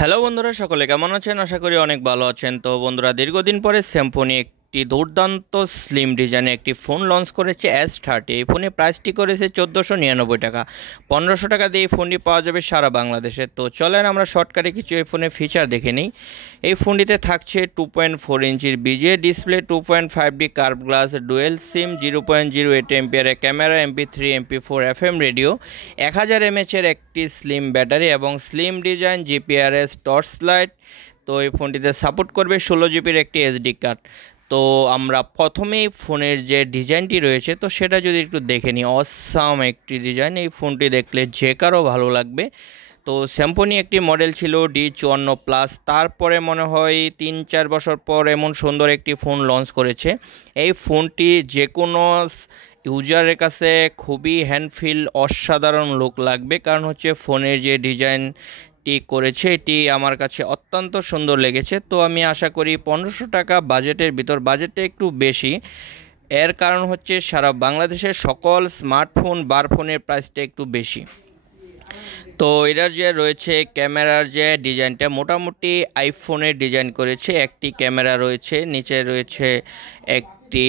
Hello বন্ধুরা, সকলে কেমন আছেন? আশা করি অনেক ভালো আছেন। তো বন্ধুরা, দীর্ঘদিন পরে সিম্ফনি একটি দুর্দান্ত স্লিম ডিজাইনে একটি ফোন লঞ্চ করেছে S30। এই ফোনের প্রাইসটি করেছে 1499 টাকা। 1500 টাকা দিয়ে এই ফোনটি পাওয়া যাবে সারা বাংলাদেশে। তো চলেন আমরা শর্টকাটে কিছু এই ফোনের ফিচার দেখে নিই। এই ফোনটিতে থাকছে 2.4 ইঞ্চির VGA display, 2.5D curve glass, dual SIM, 0.08 এমপিআরের camera, MP3 MP4 FM radio, 1000 mAh একটি স্লিম ব্যাটারি এবং slim design, GPRS, torch light. তো এই ফোনটিতে সাপোর্ট করবে 16 GB একটি এসডি কার্ড। তো আমরা প্রথমেই ফোনের যে ডিজাইনটি রয়েছে তো সেটা যদি একটু দেখে নিই। অসাম একটি ডিজাইন, এই ফোনটি দেখলে যে কারো ভালো লাগবে। তো সিম্ফনি একটি মডেল ছিল D54+, তারপরে মনে হয় 3-4 বছর পর এমন সুন্দর একটি ফোন লঞ্চ করেছে। এই ফোনটি যে কোনো ইউজারের কাছে খুবই হ্যান্ডফিল, অসাধারণ লুক লাগবে, কারণ হচ্ছে ফোনের যে ডিজাইনটি করেছে এটি আমার কাছে অত্যন্ত সুন্দর লেগেছে। তো আমি আশা করি 1500 টাকা বাজেটের ভিতর, বাজেটটা একটু বেশি, এর কারণ হচ্ছে সারা বাংলাদেশের সকল স্মার্টফোন ফোনের প্রাইসটা একটু বেশি। তো এটার যে রয়েছে ক্যামেরার যে ডিজাইনটা মোটামুটি আইফোনের ডিজাইন করেছে। একটি ক্যামেরা রয়েছে, নিচে রয়েছে একটি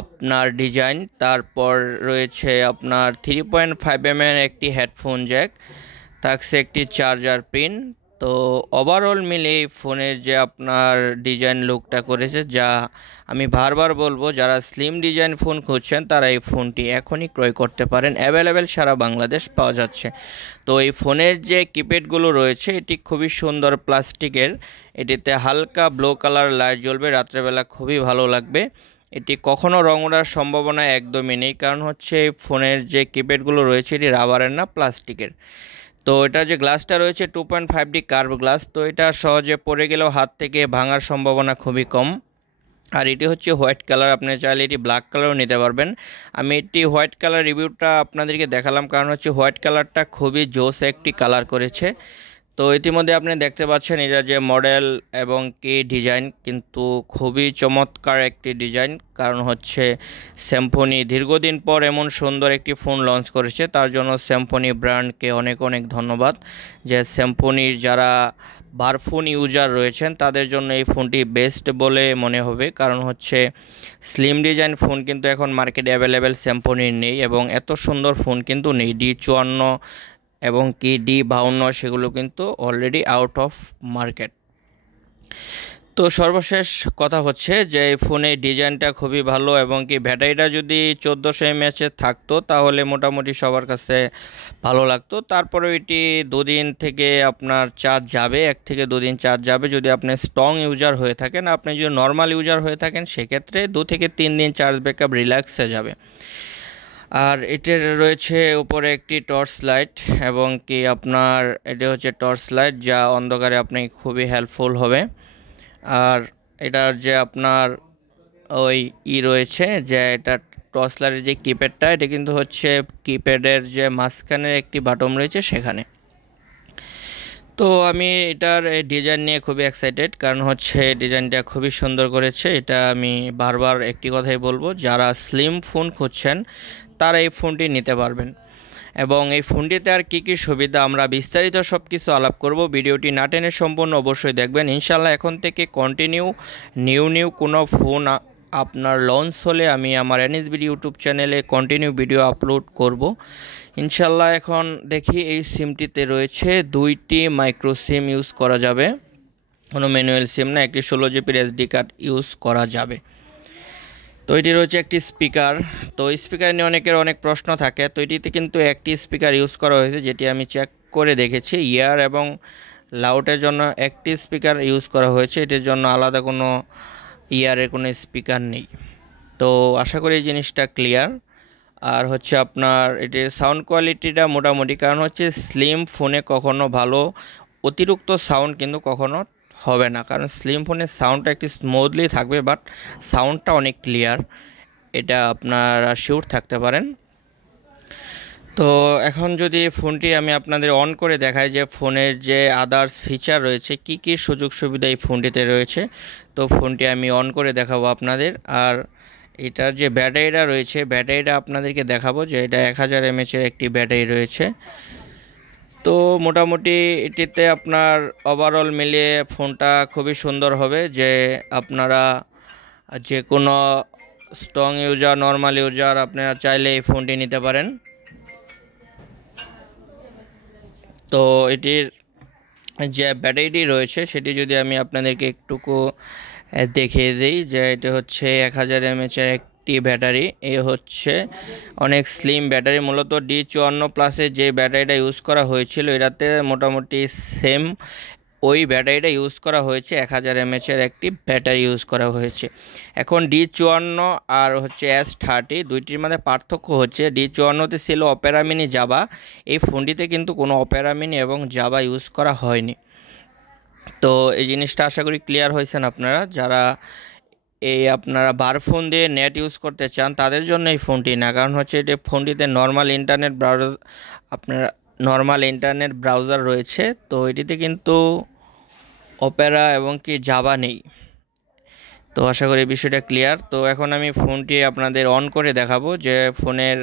আপনার ডিজাইন, তারপর রয়েছে আপনার 3.5mm একটি হেডফোন জ্যাক, থাকছে একটি চার্জার পিন। তো ওভারঅল মিলে এই ফোনের যে আপনার ডিজাইন লুকটা করেছে, যা আমি বারবার বলবো, যারা স্লিম ডিজাইন ফোন খুঁজছেন তারা এই ফোনটি এখনই ক্রয় করতে পারেন। অ্যাভেলেবেল সারা বাংলাদেশ পাওয়া যাচ্ছে। তো এই ফোনের যে কিপ্যাডগুলো রয়েছে এটি খুবই সুন্দর প্লাস্টিকের, এটিতে হালকা ব্লু কালার লাইট জ্বলবে, রাত্রেবেলা খুবই ভালো লাগবে। এটি কখনো রং ওঠার সম্ভাবনা একদমই নেই, কারণ হচ্ছে ফোনের যে কিপ্যাডগুলো রয়েছে এটি রাবারের না, প্লাস্টিকের। তো এটা যে গ্লাসটা রয়েছে 2.5D কার্ভ গ্লাস, তো এটা সহজে পড়ে গেলেও হাত থেকে ভাঙার সম্ভাবনা খুবই কম। আর এটি হচ্ছে হোয়াইট কালার, আপনি চাইলে এটি ব্ল্যাক কালারও নিতে পারবেন। আমি এটি হোয়াইট কালার রিভিউটা আপনাদেরকে দেখালাম, কারণ হচ্ছে হোয়াইট কালারটা খুবই জোস একটি কালার করেছে। তো ইতিমধ্যে আপনি দেখতে পাচ্ছেন এটা যে মডেল এবং কি ডিজাইন, কিন্তু খুবই চমৎকার একটি ডিজাইন, কারণ হচ্ছে সিম্ফনি দীর্ঘদিন পর এমন সুন্দর একটি ফোন লঞ্চ করেছে। তার জন্য সিম্ফনি ব্র্যান্ডকে অনেক অনেক ধন্যবাদ, যে সিম্ফনির যারা ফোন ইউজার রয়েছেন তাদের জন্য এই ফোনটি বেস্ট বলে মনে হবে, কারণ হচ্ছে স্লিম ডিজাইন ফোন কিন্তু এখন মার্কেটে অ্যাভেলেবেল সিম্ফনির নেই, এবং এত সুন্দর ফোন কিন্তু নেই। D54 এবং কি D52 সেগুলো কিন্তু অলরেডি আউট অফ মার্কেট। তো সর্বশেষ কথা হচ্ছে যে এই ফোনের ডিজাইনটা খুবই ভালো, এবং কি ব্যাটারিটা যদি 1400 mAh থাকতো তাহলে মোটামুটি সবার কাছে ভালো লাগতো। তারপরে এটি 2 দিন থেকে আপনার চার্জ যাবে, 1 থেকে 2 দিন চার্জ যাবে যদি আপনি স্ট্রং ইউজার হয়ে থাকেন। আপনি যদি নর্মাল ইউজার হয়ে থাকেন সেক্ষেত্রে 2 থেকে 3 দিন চার্জ ব্যাকআপ রিল্যাক্সে যাবে। আর এটার রয়েছে উপরে একটি টর্চ লাইট, এবং কি আপনার এটা হচ্ছে টর্চ লাইট যা অন্ধকারে আপনি খুবই হেল্পফুল হবে। আর এটার যে আপনার ওই রয়েছে যে এটা টর্চ লাইটের যে কিপ্যাডটা, এটা কিন্তু হচ্ছে কিপ্যাডের যে মাঝখানের একটি বাটন রয়েছে সেখানে। তো আমি এটার ডিজাইন নিয়ে খুবই এক্সাইটেড, কারণ হচ্ছে ডিজাইনটা খুবই সুন্দর করেছে। এটা আমি বারবার একটি কথাই বলবো, যারা স্লিম ফোন খুঁজছেন তারা এই ফোনটি নিতে পারবেন। এবং এই ফোনটিতে আর কী কী সুবিধা আমরা বিস্তারিত সব কিছু আলাপ করব। ভিডিওটি না টেনে সম্পূর্ণ অবশ্যই দেখবেন। ইনশাআল্লাহ এখন থেকে কন্টিনিউ নিউ কোনো ফোন আপনার লঞ্চ হলে আমি আমার NSBD ইউটিউব চ্যানেলে কন্টিনিউ ভিডিও আপলোড করব ইনশাআল্লাহ। এখন দেখি এই সিমটিতে রয়েছে 2টি মাইক্রো সিম ইউজ করা যাবে, কোনো ম্যানুয়াল সিম না, একটি 16 GB এসডি কার্ড ইউজ করা যাবে। তো এটি রয়েছে একটি স্পিকার। তো স্পিকার নিয়ে অনেকের অনেক প্রশ্ন থাকে, তো এটিতে কিন্তু একটি স্পিকার ইউজ করা হয়েছে, যেটি আমি চেক করে দেখেছি। ইয়ার এবং লাউডের জন্য একটি স্পিকার ইউজ করা হয়েছে, এটির জন্য আলাদা কোনো ইয়ারের কোনো স্পিকার নেই। তো আশা করি এই জিনিসটা ক্লিয়ার। আর হচ্ছে আপনার এটির সাউন্ড কোয়ালিটিটা মোটামুটি, কারণ হচ্ছে স্লিম ফোনে কখনো ভালো অতিরিক্ত সাউন্ড কিন্তু কখনো হবে না, কারণ স্লিম ফোনের সাউন্ডটা একটু স্মুথলি থাকবে, বাট সাউন্ডটা অনেক ক্লিয়ার, এটা আপনারা শিওর থাকতে পারেন। তো এখন যদি ফোনটি আমি আপনাদের অন করে দেখাই যে ফোনের যে আদার্স ফিচার রয়েছে, কি কি সুযোগ সুবিধা এই ফোনটিতে রয়েছে, তো ফোনটি আমি অন করে দেখাবো আপনাদের। আর এটার যে ব্যাটারিটা রয়েছে, ব্যাটারিটা আপনাদেরকে দেখাবো যে এটা 1000 mAh একটি ব্যাটারি রয়েছে। তো মোটামুটি এটিতে আপনার ওভারঅল মিলিয়ে ফোনটা খুবই সুন্দর হবে, যে আপনারা যে কোনো স্ট্রং ইউজার, নর্মাল ইউজার আপনারা চাইলে এই ফোনটি নিতে পারেন। তো এটির যে ব্যাটারিটি রয়েছে সেটি যদি আমি আপনাদেরকে একটুকু দেখিয়ে দিই, যে এটা হচ্ছে 1000 mAh-এর একটি ব্যাটারি। এ হচ্ছে অনেক স্লিম ব্যাটারি, মূলত D54 যে ব্যাটারিটা ইউজ করা হয়েছিল এটাতে মোটামুটি সেম ওই ব্যাটারিটা ইউজ করা হয়েছে, 1000 mAh-এর একটি ব্যাটারি ইউজ করা হয়েছে। এখন D54 আর হচ্ছে S30 দুইটির মধ্যে পার্থক্য হচ্ছে, D54-তে ছিল অপেরা মিনি জাভা, এই ফোনটিতে কিন্তু কোনো অপেরা মিনি এবং জাভা ইউজ করা হয়নি। তো এই জিনিসটা আশা করি ক্লিয়ার হয়েছেন আপনারা। যারা আপনারা বার ফোন দিয়ে নেট ইউজ করতে চান তাদের জন্য এই ফোনটি না, কারণ হচ্ছে এটি ফোনটিতে নর্মাল ইন্টারনেট ব্রাউজার রয়েছে, তো এটিতে কিন্তু অপেরা এবং কি জাভা নেই। তো আশা করি বিষয়টা ক্লিয়ার। তো এখন আমি ফোনটি আপনাদের অন করে দেখাবো যে ফোনের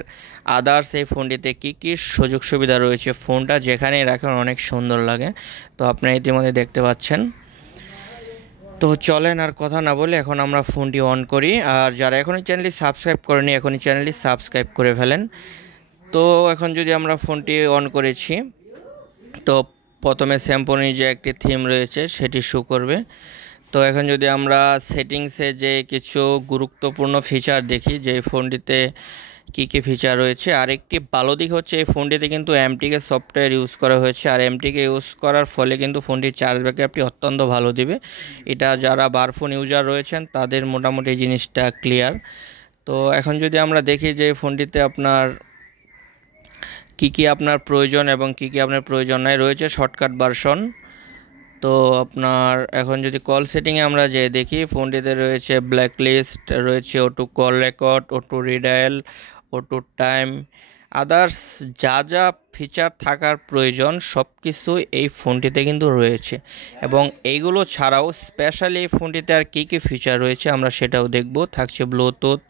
আদার্স এই ফোনটিতে কি কি সুযোগ সুবিধা রয়েছে। ফোনটা যেখানেই রাখেন অনেক সুন্দর লাগে, তো আপনারা ইতিমধ্যে দেখতে পাচ্ছেন। তো চলেন আর কথা না বলে এখন আমরা ফোনটি অন করি। আর যারা এখনই চ্যানেলটি সাবস্ক্রাইব করেনি এখনই চ্যানেলটি সাবস্ক্রাইব করে ফেলেন। তো এখন যদি আমরা ফোনটি অন করেছি, তো প্রথমে স্যাম্পনি যে একটি থিম রয়েছে সেটি শো করবে। তো এখন যদি আমরা সেটিংসে যে কিছু গুরুত্বপূর্ণ ফিচার দেখি যে এই ফোনটিতে কী কী ফিচার রয়েছে। আরেকটি ভালো দিক হচ্ছে এই ফোনটিতে কিন্তু এমটিকে সফটওয়্যার ইউজ করা হয়েছে, আর এমটিকে ইউজ করার ফলে কিন্তু ফোনটির চার্জ ব্যাকআপটি অত্যন্ত ভালো দিবে। এটা যারা বার ফোন ইউজার রয়েছেন তাদের মোটামুটি এই জিনিসটা ক্লিয়ার। তো এখন যদি আমরা দেখি যে ফোনটিতে আপনার কি কি আপনার প্রয়োজন এবং কি কি আপনার প্রয়োজন নাই, রয়েছে শর্টকাট ভার্সন। তো আপনার এখন যদি কল সেটিংয়ে আমরা যে দেখি, ফোনটিতে রয়েছে ব্ল্যাকলিস্ট, রয়েছে auto call record, auto redial, auto time, others যা যা ফিচার থাকার প্রয়োজন সব কিছু এই ফোনটিতে কিন্তু রয়েছে। এবং এইগুলো ছাড়াও স্পেশালি এই ফোনটিতে আর কী কী ফিচার রয়েছে আমরা সেটাও দেখব। থাকছে ব্লুটুথ,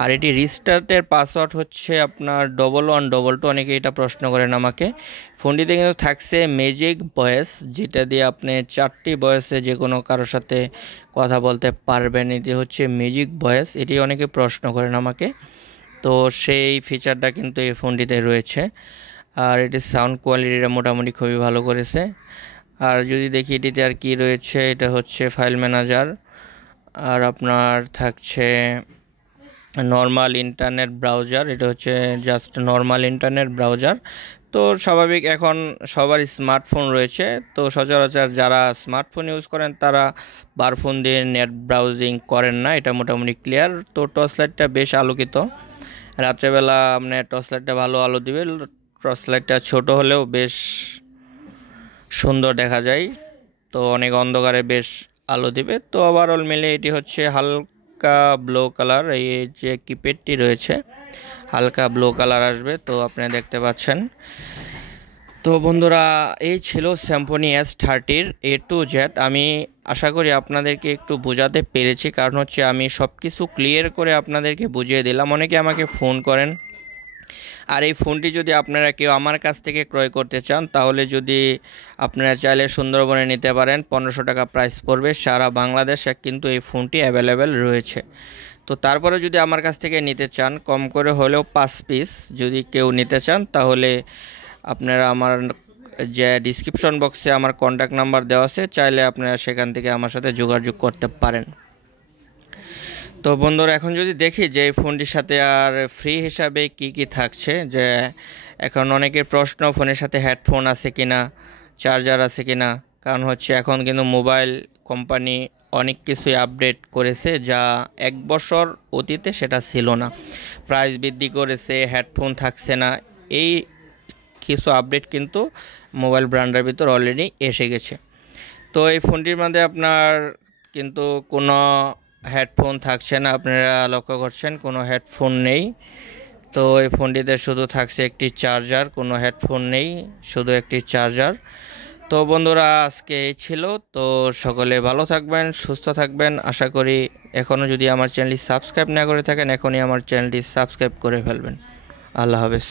আর এটি রিস্টার্টের পাসওয়ার্ড হচ্ছে আপনার 1122, অনেকে এটা প্রশ্ন করেন আমাকে। ফোনটিতে কিন্তু থাকছে ম্যাজিক ভয়েস, যেটা দিয়ে আপনি 4টি ভয়েসে যে কোনো কারোর সাথে কথা বলতে পারবেন। এটি হচ্ছে ম্যাজিক ভয়েস, এটি অনেকে প্রশ্ন করেন আমাকে। তো সেই ফিচারটা কিন্তু এই ফোনটিতে রয়েছে। আর এটির সাউন্ড কোয়ালিটিটা মোটামুটি খুবই ভালো করেছে। আর যদি দেখি এটিতে আর কি রয়েছে, এটা হচ্ছে ফাইল ম্যানেজার, আর আপনার থাকছে নর্মাল ইন্টারনেট ব্রাউজার, এটা হচ্ছে জাস্ট নর্মাল ইন্টারনেট ব্রাউজার। তো স্বাভাবিক এখন সবার স্মার্টফোন রয়েছে, তো সচরাচর যারা স্মার্টফোন ইউজ করেন তারা বার ফোন দিয়ে নেট ব্রাউজিং করেন না, এটা মোটামুটি ক্লিয়ার। তো টর্চ লাইটটা বেশ আলোকিত, রাত্রেবেলা আপনার টর্চ লাইটটা ভালো আলো দিবে। টর্চ লাইটটা ছোটো হলেও বেশ সুন্দর দেখা যায়, তো অনেক অন্ধকারে বেশ আলো দিবে। তো ওভারঅল মিলে এটি হচ্ছে হালকা ব্লু কালার, এই যে কিপ্যাডটি রয়েছে হালকা ব্লু কালার আসবে, তো আপনারা দেখতে পাচ্ছেন। তো বন্ধুরা এই ছিল Symphony S30-র A to Z। আমি আশা করি আপনাদেরকে একটু বোঝাতে পেরেছি, কারণ হচ্ছে আমি সব কিছু ক্লিয়ার করে আপনাদেরকে বুঝিয়ে দিলাম। অনেকে আমাকে ফোন করেন, আর এই ফোনটি যদি আপনারা কেউ আমার কাছ থেকে ক্রয় করতে চান তাহলে যদি আপনারা চাইলে সুন্দরবনে নিতে পারেন, 1500 টাকা প্রাইস পড়বে। সারা বাংলাদেশে কিন্তু এই ফোনটি অ্যাভেলেবেল রয়েছে। তো তারপরে যদি আমার কাছ থেকে নিতে চান কম করে হলেও 5 পিস যদি কেউ নিতে চান, তাহলে আপনারা আমার যে ডিসক্রিপশন বক্সে আমার কন্ট্যাক্ট নাম্বার দেওয়া আছে, চাইলে আপনারা সেখান থেকে আমার সাথে যোগাযোগ করতে পারেন। তো বন্ধুরা এখন যদি দেখি যে এই ফোনটির সাথে আর ফ্রি হিসাবে কি কি থাকছে, যে এখন অনেকের প্রশ্ন ফোনের সাথে হেডফোন আছে কিনা, চার্জার আছে কিনা, কারণ হচ্ছে এখন কিন্তু মোবাইল কোম্পানি অনেক কিছুই আপডেট করেছে যা 1 বছর অতীতে সেটা ছিল না। প্রাইস বৃদ্ধি করেছে, হেডফোন থাকছে না, এই কিছু আপডেট কিন্তু মোবাইল ব্র্যান্ডের ভিতর অলরেডি এসে গেছে। তো এই ফোনটির মধ্যে আপনার কিন্তু কোনো হেডফোন থাকছে না, আপনারা লক্ষ্য করছেন কোনো হেডফোন নেই। তো এই ফোনটিতে শুধু থাকছে একটি চার্জার, কোনো হেডফোন নেই, শুধু একটি চার্জার। তো বন্ধুরা আজকে এই ছিল। তো সকলে ভালো থাকবেন, সুস্থ থাকবেন। আশা করি এখনও যদি আমার চ্যানেলটি সাবস্ক্রাইব না করে থাকেন এখনই আমার চ্যানেলটি সাবস্ক্রাইব করে ফেলবেন। আল্লাহ হাফেজ।